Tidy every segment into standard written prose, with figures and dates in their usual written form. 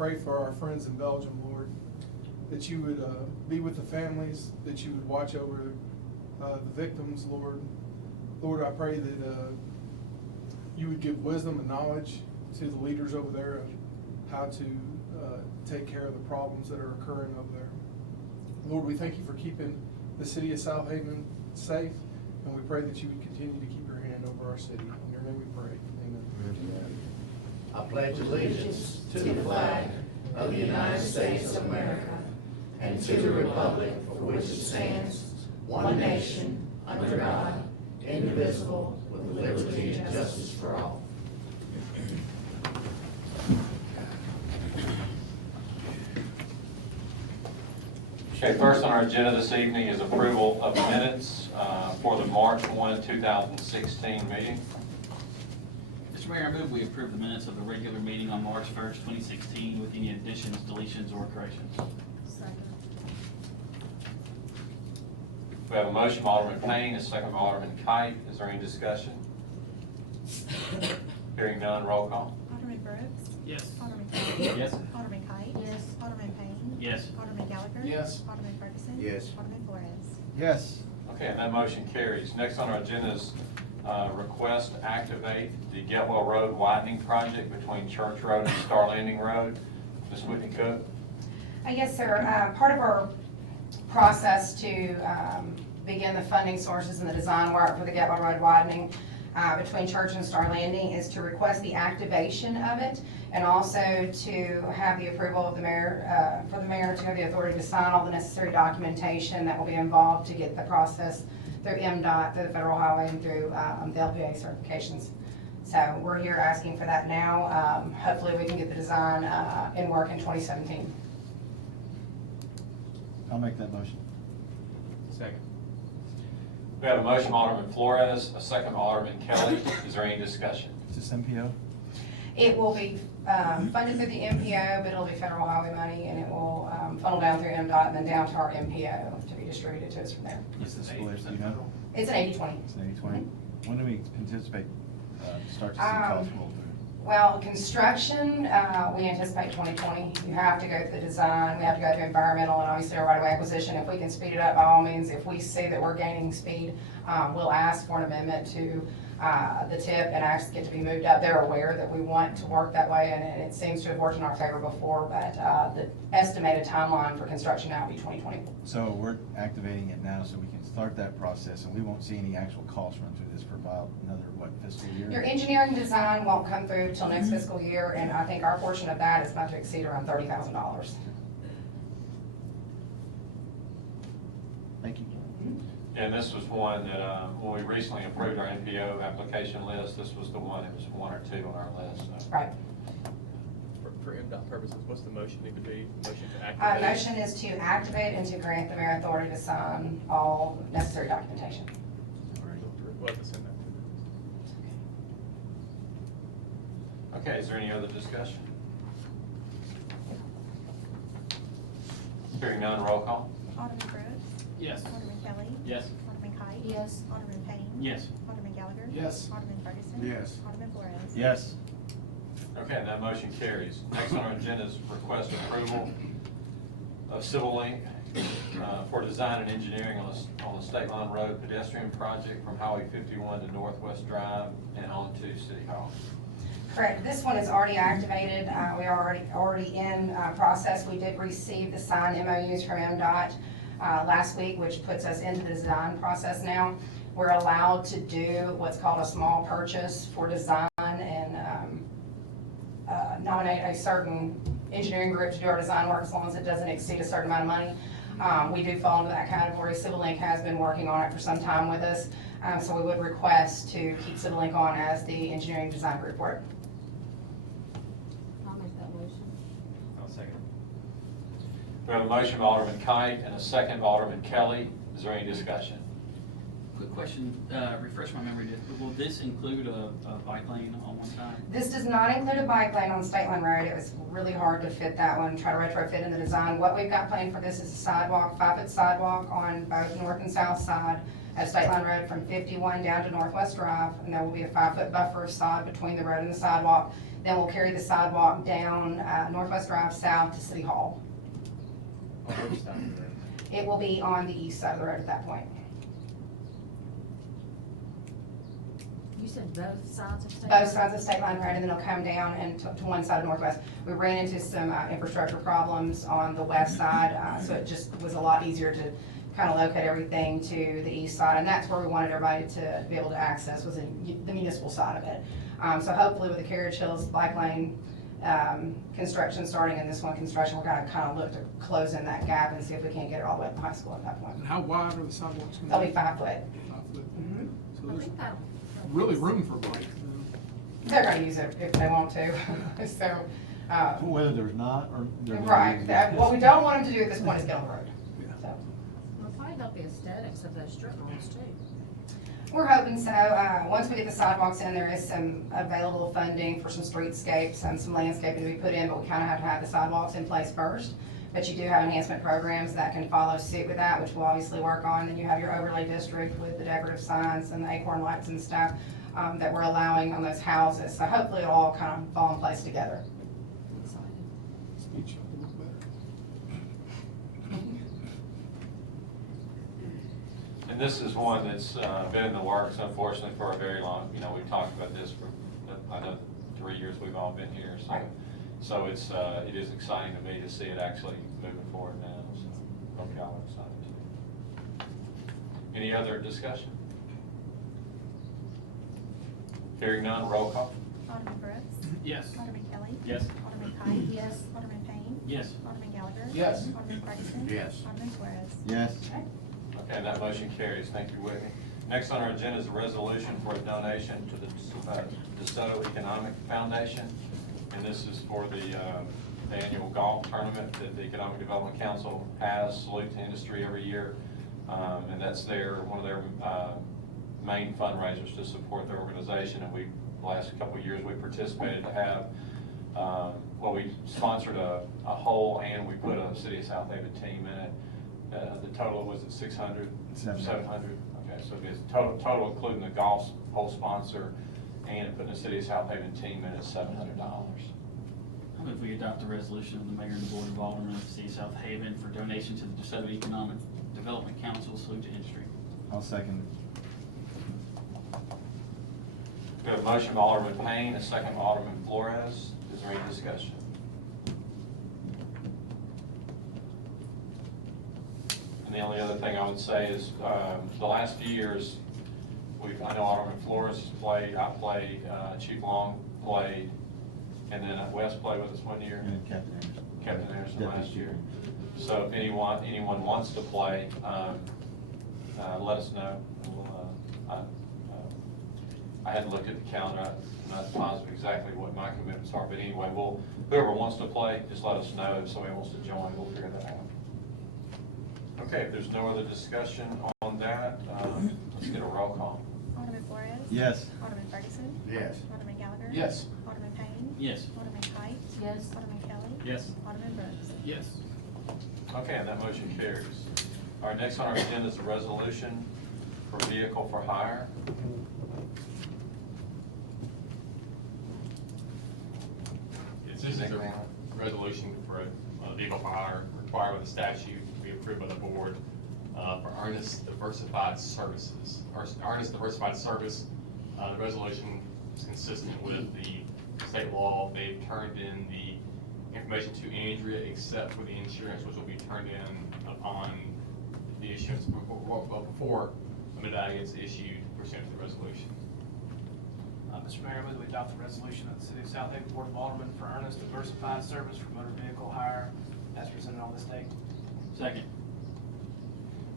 pray for our friends in Belgium, Lord, that you would be with the families, that you would watch over the victims, Lord. Lord, I pray that you would give wisdom and knowledge to the leaders over there of how to take care of the problems that are occurring over there. Lord, we thank you for keeping the city of Southaven safe, and we pray that you would continue to keep your hand over our city. In your name we pray. Amen. I pledge allegiance to the flag of the United States of America and to the republic for which it stands, one nation, under God, indivisible, with liberty and justice for all. Okay, first on our agenda this evening is approval of minutes for the March 1, 2016 meeting. Mr. Mayor, I move we approve the minutes of the regular meeting on March 1st, 2016 with any additions, deletions, or corrections. Second. We have a motion by Alderman Payne, a second by Alderman Kite. Is there any discussion? Hearing none, roll call. Alderman Brooks. Yes. Alderman Kelly. Yes. Alderman Kite. Yes. Alderman Payne. Yes. Alderman Gallagher. Yes. Alderman Ferguson. Yes. Alderman Flores. Yes. Okay, and that motion carries. Next on our agenda is request to activate the Getwell Road widening project between Church Road and Star Landing Road. Ms. Whitney Cook. Yes, sir. Part of our process to begin the funding sources and the design work for the Getwell Road widening between Church and Star Landing is to request the activation of it, and also to have the approval of the mayor, for the mayor to have the authority to sign all the necessary documentation that will be involved to get the process through MDOT, through the federal highway, and through the LPA certifications. So we're here asking for that now. Hopefully we can get the design in work in 2017. I'll make that motion. Second. We have a motion by Alderman Flores, a second by Alderman Kelly. Is there any discussion? Is this MPO? It will be funded through the MPO, but it'll be federal highway money, and it will funnel down through MDOT and then down to our MPO to be distributed to us from there. Is this split, do you know? It's an 80-20. It's an 80/20. When do we anticipate start to see costs roll through? Well, construction, we anticipate 2020. You have to go through the design, we have to go through environmental, and obviously our right-of-way acquisition. If we can speed it up, by all means, if we see that we're gaining speed, we'll ask for an amendment to the tip and ask it to be moved up. They're aware that we want to work that way, and it seems to have worked in our favor before, but the estimated timeline for construction now will be 2020. So we're activating it now so we can start that process, and we won't see any actual costs run through this for about another, what, fiscal year? Your engineering design won't come through till next fiscal year, and I think our portion of that is about to exceed around $30,000. Thank you. And this was one that, when we recently approved our NPO application list, this was the one that was 1 or 2 on our list. So. Right. For MDOT purposes, what's the motion need to be? Motion to activate? Motion is to activate and to grant the mayor authority to sign all necessary documentation. We'll have to send that to them. Okay, is there any other discussion? Hearing none, roll call. Alderman Brooks. Yes. Alderman Kelly. Yes. Alderman Kite. Yes. Alderman Payne. Yes. Alderman Gallagher. Yes. Alderman Ferguson. Yes. Alderman Flores. Yes. Okay, and that motion carries. Next on our agenda is request approval of Civil Link for design and engineering on the State Line Road pedestrian project from Highway 51 to Northwest Drive and on to City Hall. Correct. This one is already activated. We are already in process. We did receive the signed MOUs from MDOT last week, which puts us into the design process now. We're allowed to do what's called a small purchase for design and nominate a certain engineering group to do our design work as long as it doesn't exceed a certain amount of money. We do fall into that category. Civil Link has been working on it for some time with us, so we would request to keep Civil Link on as the engineering design group for it. I'll make that motion. I'll second. We have a motion by Alderman Kite and a second by Alderman Kelly. Is there any discussion? Quick question, refresh my memory, will this include a bike lane on one side? This does not include a bike lane on State Line Road. It was really hard to fit that one, try to retrofit in the design. What we've got planned for this is a sidewalk, 5-foot sidewalk on both north and south side of State Line Road from 51 down to Northwest Drive, and there will be a 5-foot buffer of sod between the road and the sidewalk. Then we'll carry the sidewalk down Northwest Drive south to City Hall. On which side of the road? It will be on the east side of the road at that point. You said both sides of State? Both sides of State Line Road, and then it'll come down and to one side of Northwest. We ran into some infrastructure problems on the west side, so it just was a lot easier to kind of locate everything to the east side, and that's where we wanted everybody to be able to access, was in the municipal side of it. So hopefully with the Carriage Hills bike lane construction starting and this one construction, we're gonna kind of look to close in that gap and see if we can't get it all the way up to high school at that point. And how wide are the sidewalks gonna be? They'll be 5 foot. 5 foot. So I there's think that. really room for bikes. They're gonna use it if they want to, so. Whether there's not, or they're. gonna Right, use it. what we don't want them to do at this point is get on the road. So, Will probably help the aesthetics of those strip malls too. we're hoping so. Once we get the sidewalks in, there is some available funding for some streetscapes and some landscaping to be put in, but we kind of have to have the sidewalks in place first. But you do have enhancement programs that can follow suit with that, which we'll obviously work on. Then you have your overlay district with the decorative signs and the acorn lights and stuff that we're allowing on those houses. So hopefully it'll all kind of fall in place together. Excited. Speed shop will look better. And this is one that's been in the works, unfortunately, for a very long, we've talked about this for, I know, 3 years we've all been here, so. Right. So it is exciting to me to see it actually moving forward now, so hope y'all are excited too. Any other discussion? Hearing none, roll call. Alderman Brooks. Yes. Alderman Kelly. Yes. Alderman Pike. Yes. Alderman Payne. Yes. Alderman Gallagher. Yes. Alderman Ferguson. Yes. Alderman Flores. Yes. Okay, that motion carries. Thank you, Whitney. Next on our agenda is a resolution for a donation to the DeSoto Economic Foundation. And this is for the annual golf tournament that the Economic Development Council has, Salute to Industry, every year. And that's one of their main fundraisers to support their organization. And the last couple of years, we participated to have, we sponsored a hole and we put a City of Southaven team in it. The total was at 600, 700. Okay, so it's total including the golf hole sponsor and putting the City of Southaven team in at $700. I move we adopt the resolution of the mayor and the board of aldermen of the city of Southaven for donation to the DeSoto Economic Development Council, Salute to Industry. I'll second. We have a motion by Alderman Payne, a second by Alderman Flores. Is there any discussion? And the only other thing I would say is the last few years, I know Alderman Flores has played, I played, Chief Long played, and then Wes played with us one year. And Captain Anderson. Captain Anderson Deputy last year. Chief. So if anyone wants to play, let us know. I hadn't looked at the calendar. I'm not positive exactly what my commitments are, but anyway, whoever wants to play, just let us know. If somebody wants to join, we'll figure that out. Okay, if there's no other discussion on that, let's get a roll call. Alderman Flores. Yes. Alderman Ferguson. Yes. Alderman Gallagher. Yes. Alderman Payne. Yes. Alderman Pike. Yes. Alderman Kelly. Yes. Alderman Brooks. Yes. Okay, and that motion carries. All right, next on our agenda is a resolution for vehicle for hire. This is a resolution for a vehicle for hire required by the statute to be approved by the board for Earnest Diversified Services. Earnest Diversified Service, the resolution is consistent with the state law. They've turned in the information to Andrea except for the insurance, which will be turned in upon the issuance before a medallion is issued pursuant to the resolution. Mr. Mayor, I move we adopt the resolution of the City of Southaven Board of Aldermen for Earnest Diversified Service for motor vehicle hire as presented on this date. Second.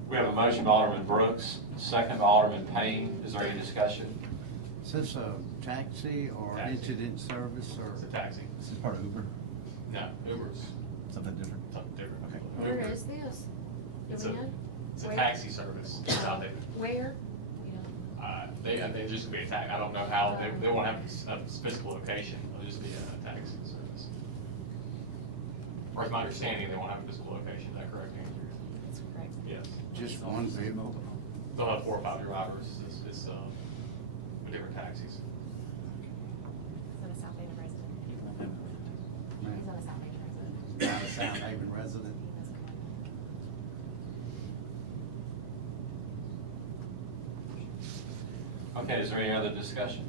We have a motion by Alderman Brooks, second by Alderman Payne. Is there any discussion? Is this a taxi or Taxi. incident service or? It's a taxi. This is part of Uber, No, Uber's something different. something different. Okay. Where Uber- is this? Do It's we a, know? it's a Where? taxi service in Southaven. Where? We don't. They just be a tax, I don't know how, they won't have a physical location, it'll just be a taxi service. Or it's my understanding, they won't have a physical location, is that correct, Andrew? That's correct. Yes. Just one vehicle? They'll have 4 or 5 drivers, it's different taxis. Is that a Southaven resident? not a South Haven resident. Not a South Haven resident. That's correct. Okay, is there any other discussion?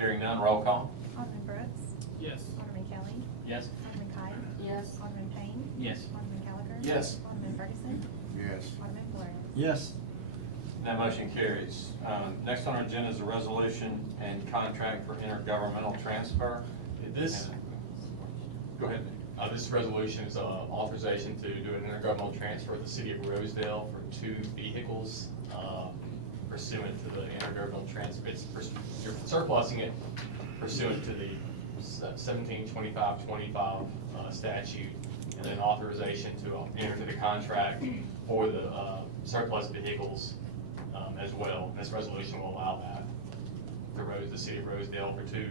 Hearing none, roll call. Alderman Brooks. Yes. Alderman Kelly. Yes. Alderman Kite. Yes. Alderman Payne. Yes. Alderman Gallagher. Yes. Alderman Ferguson. Yes. Alderman Flores. Yes. That motion carries. Next on our agenda is a resolution and contract for intergovernmental transfer. This, Go ahead. this resolution is authorization to do an intergovernmental transfer with the city of Rosedale for 2 vehicles pursuant to the intergovernmental transfer. You're surplusing it pursuant to the 1725-25 statute, and then authorization to enter into the contract for the surplus vehicles as well. This resolution will allow that. The city of Rosedale for 2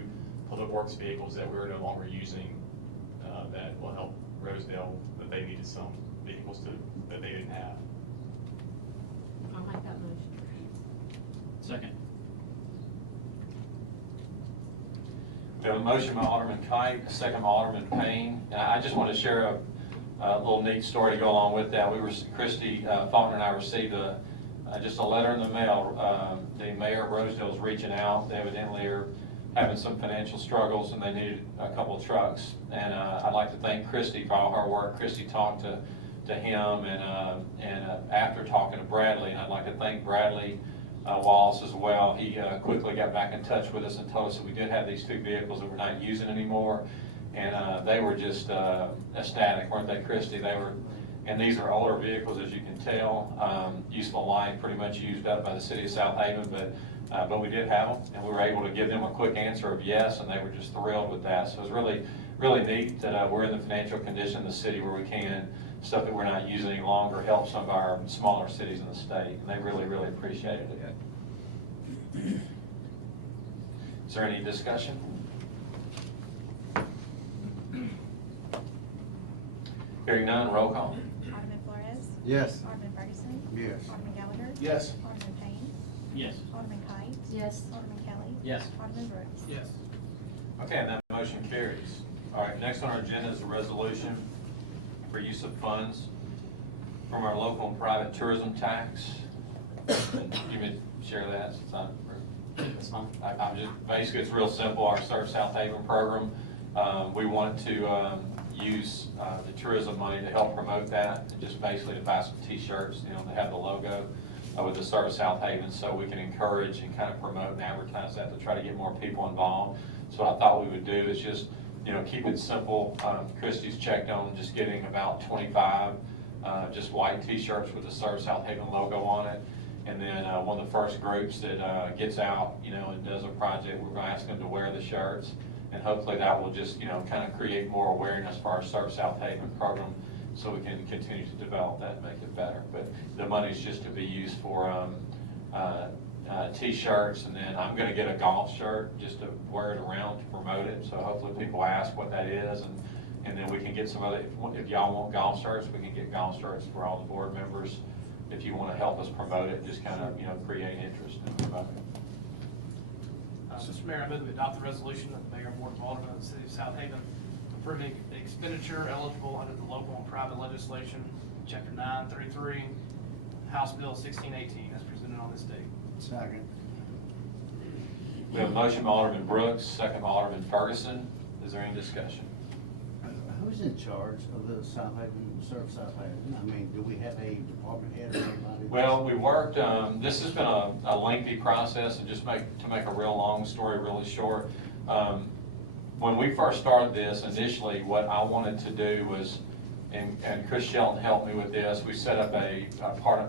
public works vehicles that we're no longer using, that will help Rosedale, that they needed some vehicles that they didn't have. I'll make that motion. Second. We have a motion by Alderman Kite, a second by Alderman Payne. I just want to share a little neat story to go along with that. Christy Faulkner and I received just a letter in the mail. The mayor of Rosedale is reaching out. They evidently are having some financial struggles and they needed a couple of trucks. And I'd like to thank Christy for all her work. Christy talked to him and after talking to Bradley, and I'd like to thank Bradley Wallace as well. He quickly got back in touch with us and told us that we did have these 2 vehicles that we're not using anymore. And they were just ecstatic, weren't they, Christy? And these are older vehicles, as you can tell. Useful life pretty much used up by the city of Southaven, but we did have them, and we were able to give them a quick answer of yes, and they were just thrilled with that. So it was really, really neat that we're in the financial condition in the city where we can, stuff that we're not using any longer, help some of our smaller cities in the state, and they really, really appreciated it. Is there any discussion? Hearing none, roll call. Alderman Flores. Yes. Alderman Ferguson. Yes. Alderman Gallagher. Yes. Alderman Payne. Yes. Alderman Kite. Yes. Alderman Kelly. Yes. Alderman Brooks. Yes. Okay, and that motion carries. All right, next on our agenda is a resolution for use of funds from our local and private tourism tax. You may share that since That's fine. I'm just, basically it's real simple, our Serve Southaven program. We want to use the tourism money to help promote that, and just basically to buy some t-shirts, that have the logo with the Serve Southaven, so we can encourage and kind of promote and advertise that to try to get more people involved. So what I thought we would do is just, keep it simple. Christie's checked on just getting about 25 just white t-shirts with the Serve Southaven logo on it. And then one of the first groups that gets out, and does a project, we're going to ask them to wear the shirts. And hopefully that will just, kind of create more awareness for our Serve Southaven program, so we can continue to develop that and make it better. But the money's just to be used for t-shirts, and then I'm going to get a golf shirt just to wear it around to promote it. So hopefully people ask what that is, and then we can get some other, if y'all want golf shirts, we can get golf shirts for all the board members. If you want to help us promote it, just kind of, create interest in promoting it. Mr. Mayor, I move that we adopt the resolution of the Mayor and Board of Aldermen of the City of Southaven approving the expenditure eligible under the local and private legislation, Chapter 933, House Bill 1618, as presented on this date. Second. We have a motion by Alderman Brooks, second by Alderman Ferguson. Is there any discussion? Who's in charge of the Southaven, Serve Southaven? I mean, do we have a department head or anybody? Well, we worked, this has been a lengthy process, and just to make a real long story really short. When we first started this, initially what I wanted to do was, and Chris Shelton helped me with this, we set up a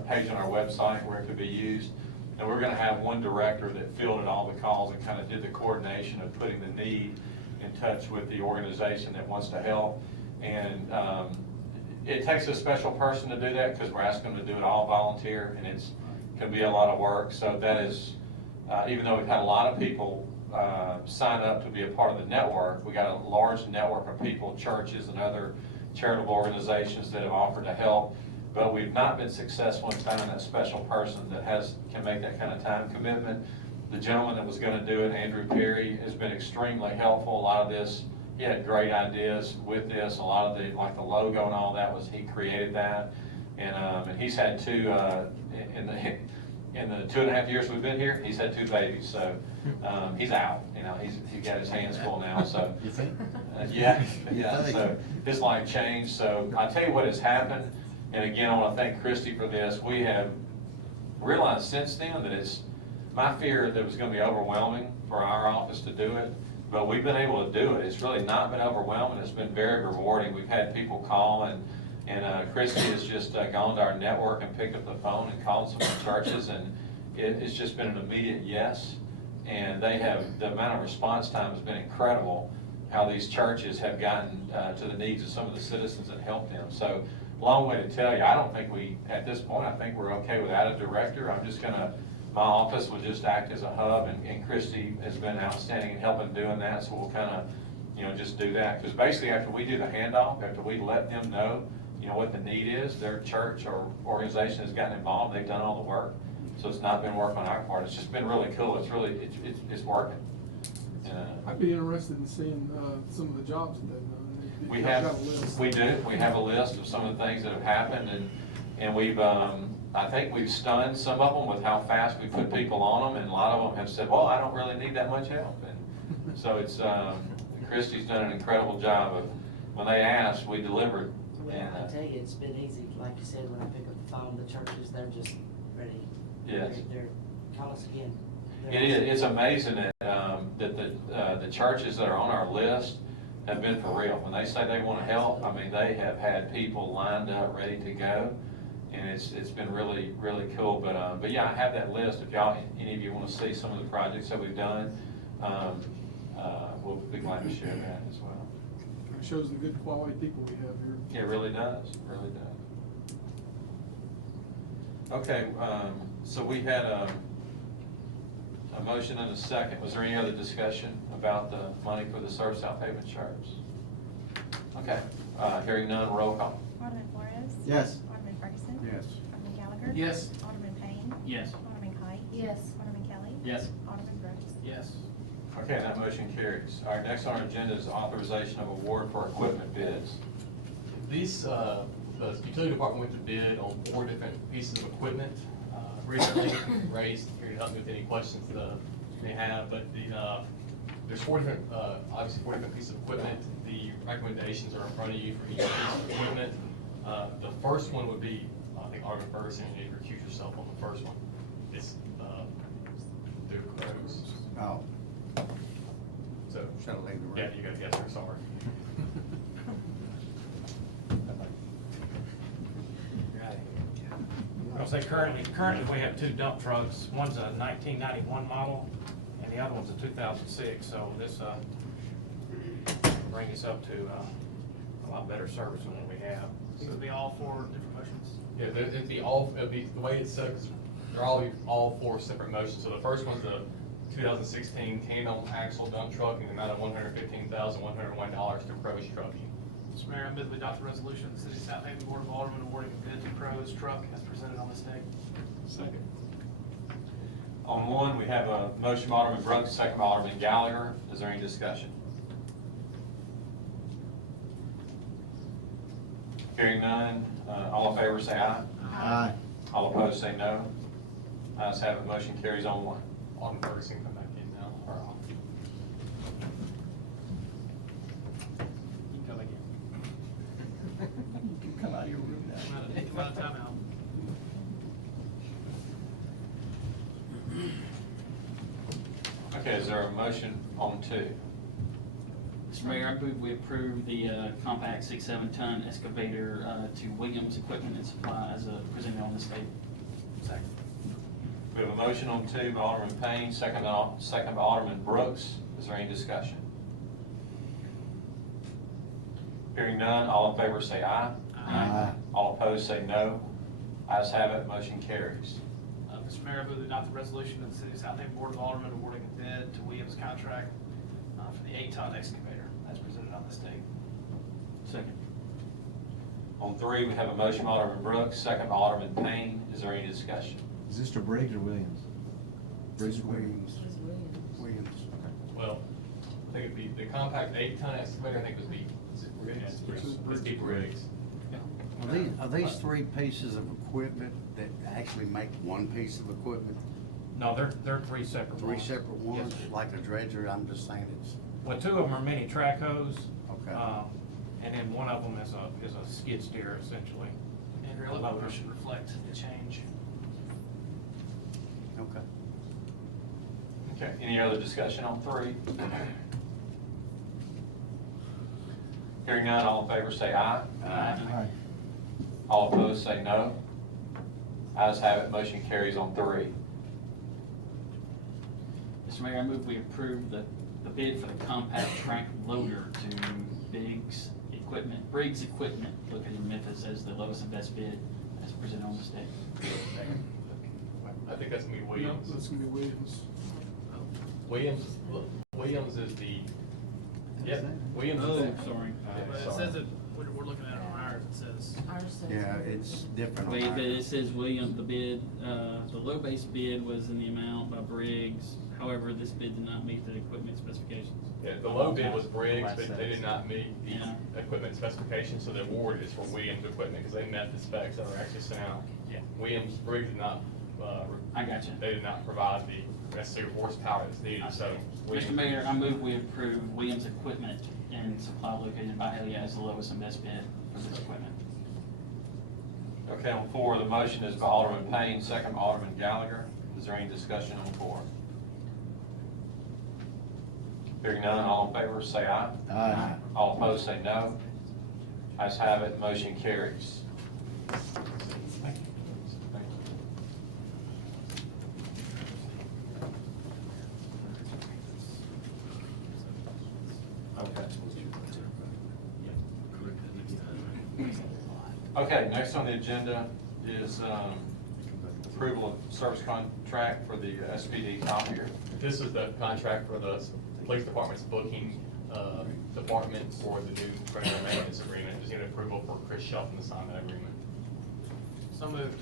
page on our website where it could be used. And we're gonna have one director that fielded all the calls and kind of did the coordination of putting the need in touch with the organization that wants to help. And it takes a special person to do that, because we're asking them to do it all volunteer, and it can be a lot of work. So that is, even though we've had a lot of people sign up to be a part of the network, we got a large network of people, churches and other charitable organizations that have offered to help, but we've not been successful in finding that special person that can make that kind of time commitment. The gentleman that was gonna do it, Andrew Perry, has been extremely helpful. A lot of this, he had great ideas with this. A lot of the, like the logo and all that was, he created that. And he's had two, in the 2.5 years we've been here, he's had 2 babies. So, he's out, you know, he's got his hands full now, so. You think? Yeah, so his life changed. So I tell you what has happened, and again, I want to thank Christy for this. We have realized since then that it's, my fear that it was going to be overwhelming for our office to do it, but we've been able to do it. It's really not been overwhelming. It's been very rewarding. We've had people call, and Christy has just gone to our network and picked up the phone and called some of the churches, and it's just been an immediate yes. And they have, the amount of response time has been incredible, how these churches have gotten to the needs of some of the citizens and helped them. So, long way to tell you, I don't think we, at this point, I think we're okay without a director. I'm just gonna, my office will just act as a hub, and Christy has been outstanding in helping doing that, so we'll kind of, you know, just do that. Because basically, after we do the handoff, after we let them know, you know, what the need is, their church or organization has gotten involved, they've done all the work. So it's not been work on our part. It's just been really cool. It's really, it's working. I'd be interested in seeing some of the jobs that they've done. We I've have, got a list. we do. We have a list of some of the things that have happened, and we've, I think we've stunned some of them with how fast we put people on them, and a lot of them have said, well, I don't really need that much help. And so it's, Christy's done an incredible job of, when they asked, we delivered. Well, And, I tell you, it's been easy. Like you said, when I pick up the phone, the churches, they're just ready. Yes. They're call us again. It is, it's amazing that, that the churches that are on our list have been for real. When they say they want to help, I mean, they have had people lined up, ready to go. And it's been really, really cool. But yeah, I have that list. If y'all, any of you want to see some of the projects that we've done, we'll be glad to share that as well. It shows the good quality people we have here. It really does, really does. Okay, so we had a motion and a second. Was there any other discussion about the money for the Surf Southaven Church? Okay, hearing none, roll call. Alderman Flores? Yes. Alderman Ferguson? Yes. Alderman Gallagher? Yes. Alderman Payne? Yes. Alderman Kite? Yes. Alderman Kelly? Yes. Alderman Brooks? Yes. Okay, that motion carries. All right, next on our agenda is authorization of award for equipment bids. These, the utility department went to bid on 4 different pieces of equipment recently. Ray's here to help me with any questions that you may have, but there's 4 different, obviously 4 different pieces of equipment. The recommendations are in front of you for each piece of equipment. The first one would be, I think Alderman Ferguson, you need to recuse yourself on the first one. It's Duke Rose. Oh, So, should have leave the room. yeah, you got, yes, sir, sorry. I'll say currently we have 2 dump trucks. One's a 1991 model and the other one's a 2006. So this bring us up to a lot better service than what we have. These would be all 4 different motions. Yeah, it'd be the way it's set, 'cause they're all 4 separate motions. So the first one's a 2016 tandem axle dump truck in the amount of $115,101 to Pros Trucking. Mr. Mayor, I move we adopt the resolution of the City of Southaven Board of Aldermen awarding a bid to Crow's Truck as presented on this day. Second. On one, we have a motion by Alderman Brooks, second by Alderman Gallagher. Is there any discussion? Hearing none, all in favor say aye. Aye. All opposed say no. Ayes have it, motion carries on one. Alderman Ferguson, come back in now. Or I'll- You can come again. You can come out of your room now. Come out of timeout. Okay, is there a motion on 2? Mr. Mayor, I move we approve the compact 6-7 ton excavator to Williams Equipment and Supply as presented on this date. Second. We have a motion on 2 by Alderman Payne, second by Alderman Brooks. Is there any discussion? Hearing none, all in favor say aye. Aye. All opposed say no. Ayes have it, motion carries. Mr. Mayor, I move to adopt the resolution of the City of Southaven Board of Aldermen awarding a bid to Williams Contract for the 8-ton excavator as presented on this date. Second. On 3, we have a motion by Alderman Brooks, second by Alderman Payne. Is there any discussion? Is this to Briggs or Williams? Bruce Williams. Who's Williams? Williams. Well, I think it'd be the compact 8-ton excavator, I think was the, is it Briggs? It's Deep Briggs. Are these three pieces of equipment that actually make one piece of equipment? No, they're three separate Three ones. separate ones, Yes, sir. like a dredger? I'm just saying it's, Well, two of them are mini track hose. Okay. And then one of them is a skid steer essentially. And your other motor should reflect the change. okay. Okay, any other discussion on 3? Hearing none, all in favor say aye. Aye. All opposed say no. Ayes have it, motion carries on 3. Mr. Mayor, I move we approve the bid for the compact track loader to Briggs Equipment located in Memphis as the lowest and best bid as presented on the state. I think that's gonna be Williams. That's gonna be Williams. Williams is the, yeah, Williams Oh, is. sorry. But it says that, we're looking at it on ours, it says. Ours says. Yeah, it's different. on Wait, but ours. it says William, the bid, the low base bid was in the amount by Briggs. However, this bid did not meet the equipment specifications. Yeah, the low bid was Briggs, but they did Last not meet Yeah. the equipment specifications, so the award is for Williams Equipment, because they met the specs that were actually sent out. Yeah. Williams, Briggs did not, I got you. they did not provide the necessary horsepower that's needed, so. Mr. Mayor, I move we approve Williams Equipment and Supply located in Byhalia as the lowest and best bid for this equipment. Okay, on 4, the motion is by Alderman Payne, second by Alderman Gallagher. Is there any discussion on 4? Hearing none, all in favor say aye. Aye. All opposed say no. Ayes have it, motion carries. Okay, next on the agenda is approval of service contract for the SPD copier. This is the contract for the police department's booking department for the new printer maintenance agreement. Just need approval for Chris Shelton to sign that agreement. So moved.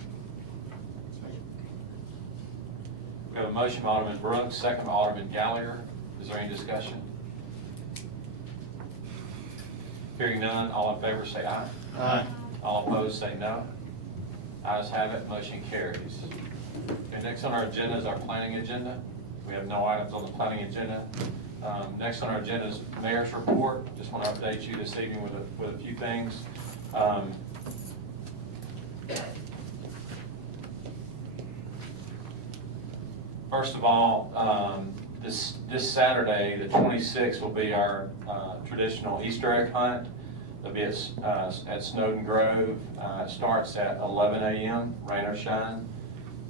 We have a motion by Alderman Brooks, second by Alderman Gallagher. Is there any discussion? Hearing none, all in favor say aye. Aye. All opposed say no. Ayes have it, motion carries. Okay, next on our agenda is our planning agenda. We have no items on the planning agenda. Next on our agenda is mayor's report. Just want to update you this evening with a few things. First of all, this Saturday, the 26th, will be our traditional Easter egg hunt. It'll be at Snowden Grove. It starts at 11 a.m., rain or shine,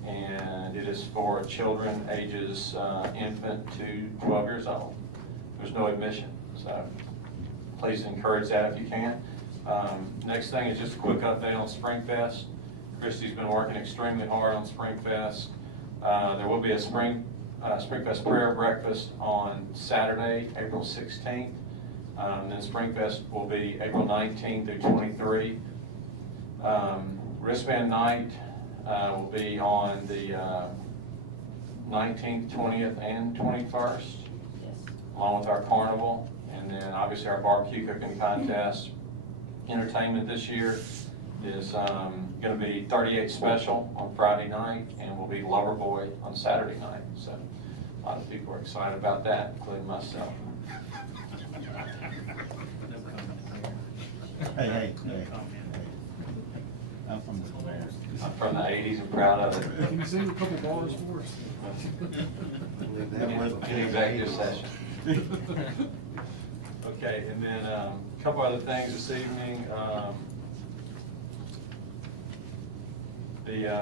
and it is for children ages infant to 12 years old. There's no admission, so please encourage that if you can. Next thing is just a quick update on Springfest. Christy's been working extremely hard on Springfest. There will be a Springfest prayer breakfast on Saturday, April 16th. Then Springfest will be April 19th through 23. Wristband night will be on the 19th, 20th, and 21st, along with our carnival. And then obviously our barbecue cooking contest. Entertainment this year is going to be 38 Special on Friday night, and will be Loverboy on Saturday night. So a lot of people are excited about that, including myself. Hey. I'm from the mayor. I'm from the 80s and proud of it. Can you sing a couple bars for us? In executive session. Okay, and then a couple other things this evening. The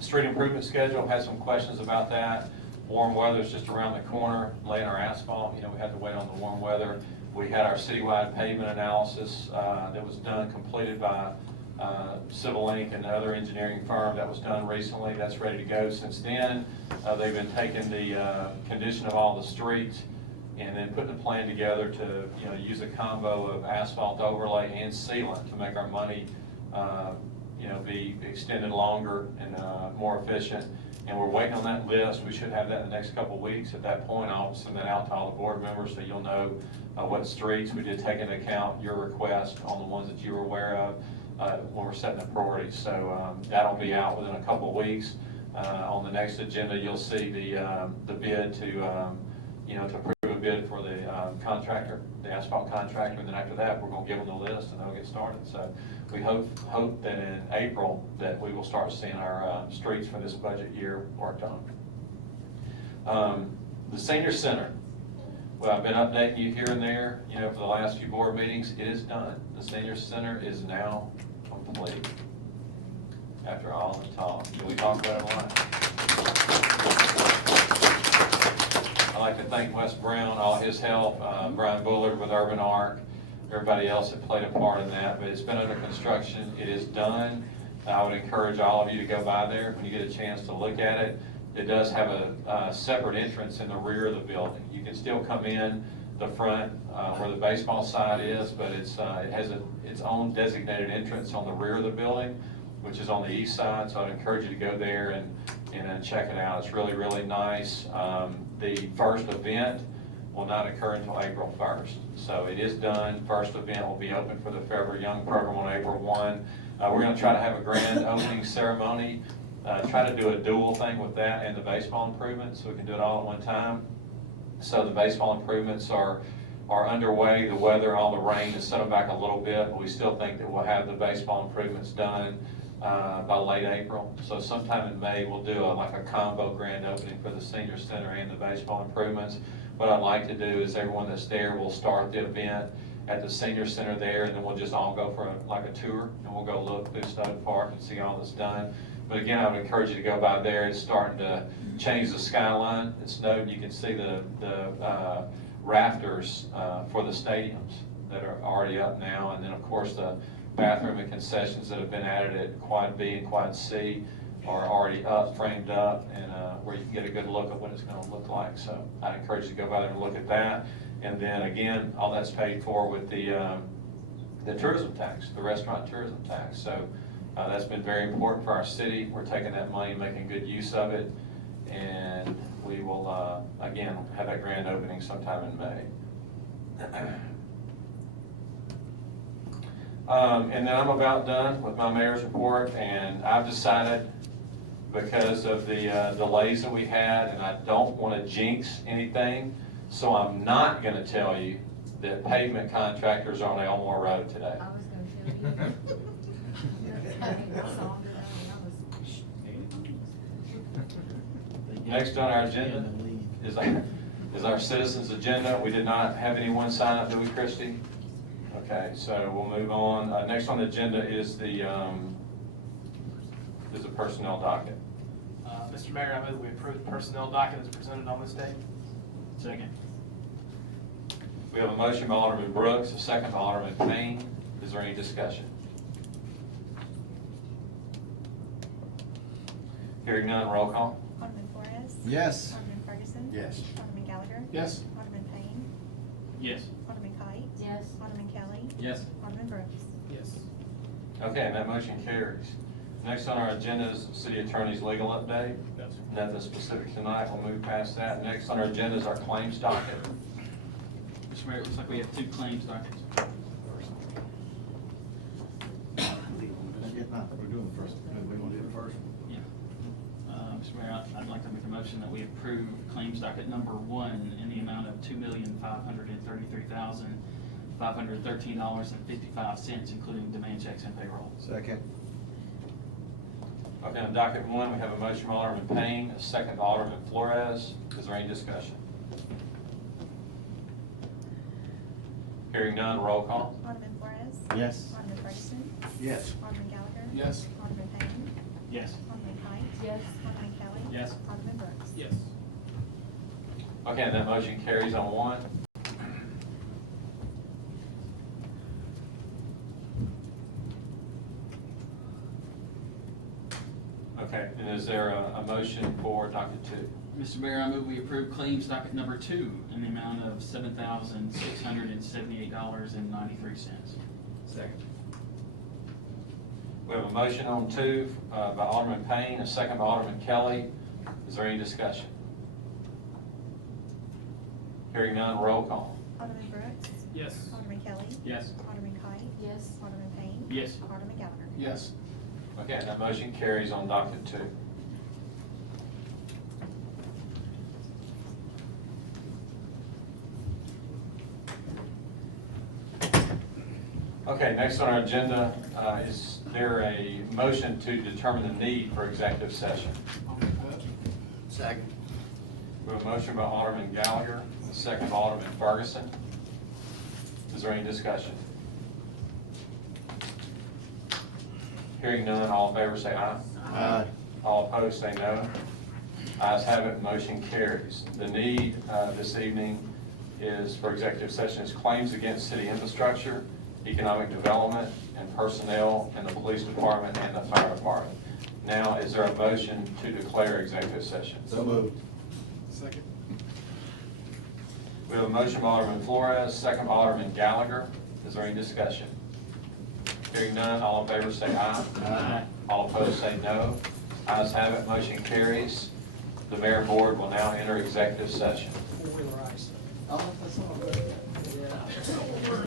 street improvement schedule, had some questions about that. Warm weather is just around the corner, laying our asphalt. You know, we had to wait on the warm weather. We had our citywide pavement analysis that was done, completed by Civil Inc. and the other engineering firm that was done recently. That's ready to go. Since then, they've been taking the condition of all the streets and then putting a plan together to, you know, use a combo of asphalt overlay and sealant to make our money, you know, be extended longer and more efficient. And we're waiting on that list. We should have that in the next couple of weeks. At that point, I'll send that out to all the board members so you'll know what streets. We did take into account your request on the ones that you were aware of when we're setting the priorities. So that'll be out within a couple of weeks. On the next agenda, you'll see the bid to, to approve a bid for the contractor, the asphalt contractor. And then after that, we're going to give them the list and they'll get started. So we hope that in April that we will start seeing our streets for this budget year worked on. The senior center. Well, I've been updating you here and there, for the last few board meetings. It is done. The senior center is now complete. After all the talk, we talk about it a lot. I'd like to thank Wes Brown, all his help, Brian Bullard with Urban Arc, everybody else that played a part in that, but it's been under construction. It is done. I would encourage all of you to go by there when you get a chance to look at it. It does have a separate entrance in the rear of the building. You can still come in the front where the baseball side is, but it has its own designated entrance on the rear of the building, which is on the east side. So I'd encourage you to go there and check it out. It's really, really nice. The first event will not occur until April 1st. So it is done. First event will be open for the Forever Young program on April 1. We're going to try to have a grand opening ceremony. Try to do a dual thing with that and the baseball improvements, so we can do it all at one time. So the baseball improvements are underway. The weather, all the rain has settled back a little bit, but we still think that we'll have the baseball improvements done by late April. So sometime in May, we'll do like a combo grand opening for the senior center and the baseball improvements. What I'd like to do is everyone that's there will start the event at the senior center there, and then we'll just all go for a tour, and we'll go look through Snowden Park and see all that's done. But again, I would encourage you to go by there. It's starting to change the skyline. At Snowden, you can see the rafters for the stadiums that are already up now, and then of course the bathroom and concessions that have been added at Quad B and Quad C are already up, framed up, and where you can get a good look at what it's going to look like. So I encourage you to go by there and look at that. And then again, all that's paid for with the tourism tax, the restaurant tourism tax. So that's been very important for our city. We're taking that money and making good use of it. And we will, again, have that grand opening sometime in May. And then I'm about done with my mayor's report, and I've decided, because of the delays that we had, and I don't want to jinx anything, so I'm not going to tell you that pavement contractors are on Elmore Road today. I was gonna tell you. Next on our agenda is our citizens agenda. We did not have anyone sign up, did we, Christie? Okay, so we'll move on. Next on the agenda is the personnel docket. Mr. Mayor, I move we approve the personnel docket as presented on this day. Second. We have a motion by Alderman Brooks, a second by Alderman Payne. Is there any discussion? Hearing none, roll call. Alderman Flores? Yes. Alderman Ferguson? Yes. Alderman Gallagher? Yes. Alderman Payne? Yes. Alderman Kite? Yes. Alderman Kelly? Yes. Alderman Brooks? Yes. Okay, and that motion carries. Next on our agenda is City Attorney's legal update. Nothing specific tonight. We'll move past that. Next on our agenda is our claims docket. Mr. Mayor, it looks like we have two claims dockets. We're doing the first. We want to do the first. Yeah. Mr. Mayor, I'd like to make a motion that we approve claims docket number 1 in the amount of $2,533,513.55, including demand checks and payroll. Second. Okay, on docket 1, we have a motion by Alderman Payne, a second by Alderman Flores. Is there any discussion? Hearing none, roll call. Alderman Flores? Yes. Alderman Ferguson? Yes. Alderman Gallagher? Yes. Alderman Payne? Yes. Alderman Kite? Yes. Alderman Kelly? Yes. Alderman Brooks? Yes. Okay, and that motion carries on 1. Okay, and is there a motion for docket 2? Mr. Mayor, I move we approve claims docket number 2 in the amount of $7,678.93. Second. We have a motion on 2 by Alderman Payne, a second by Alderman Kelly. Is there any discussion? Hearing none, roll call. Alderman Brooks. Yes. Alderman Kelly. Yes. Alderman Kite. Yes. Alderman Payne. Yes. Alderman Gallagher. Yes. Okay, that motion carries on docket 2. Okay, next on our agenda, is there a motion to determine the need for executive session? Second. We have a motion by Alderman Gallagher, a second by Alderman Ferguson. Is there any discussion? Hearing none, all in favor say aye. Aye. All opposed say no. Ayes have it, motion carries. The need this evening is for executive session is claims against city infrastructure, economic development, and personnel in the police department and the fire department. Now, is there a motion to declare executive session? So moved. Second. We have a motion by Alderman Flores, second by Alderman Gallagher. Is there any discussion? Hearing none, all in favor say aye. Aye. All opposed say no. Ayes have it, motion carries. The mayor and board will now enter executive session. Four-wheeler ice. Oh, that's all good.